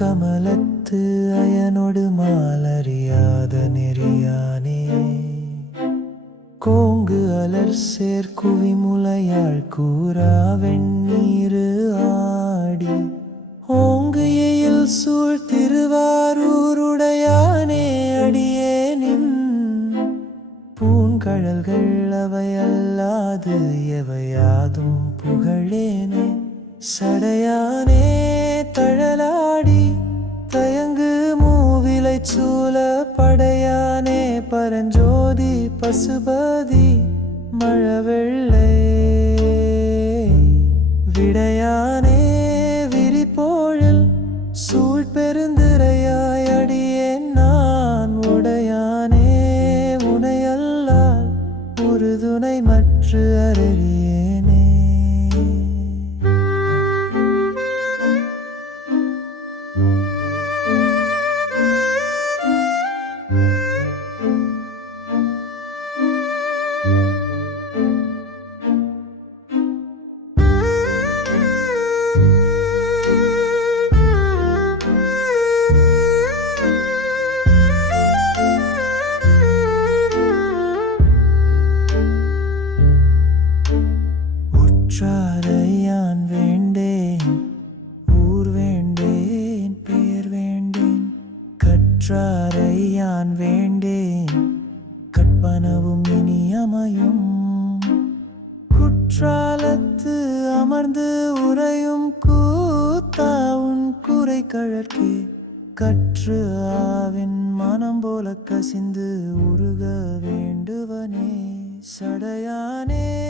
கமலத்து அயனொடு மாலறியாத நெறியானே. கோங்கு அலர் சேர் குவிமுலையாள் கூறா வெண்ணீரு ஆடி. ஓங்கு எயில் சூழ் திருவாரூருடையானே அடியே நின். பூங்கழல்கள் அவையல்லாது எவையாதும் புகழேனே. சடையானே தழலா சூழ படையானே பரஞ்சோதி பசுபதி மழவெள்ளை. விடையானே விரிபோழில் சூழ் அடியேன் நான். உடையானே உனையல்லால் ஒரு துணை மற்ற அறியேனே உற்றாரையான் வேண்டேன் ஊர் வேண்டேன் பேர் வேண்டேன் கற்றாரையான் வேண்டேன் கற்பனவும் இனி அமையும். குற்றாலத்து அமர்ந்து உரையும் கூத்தா உன் குறை கழற்கே கற்று ஆவின் மனம் போல கசிந்து உருக வேண்டுவனே சடையானே.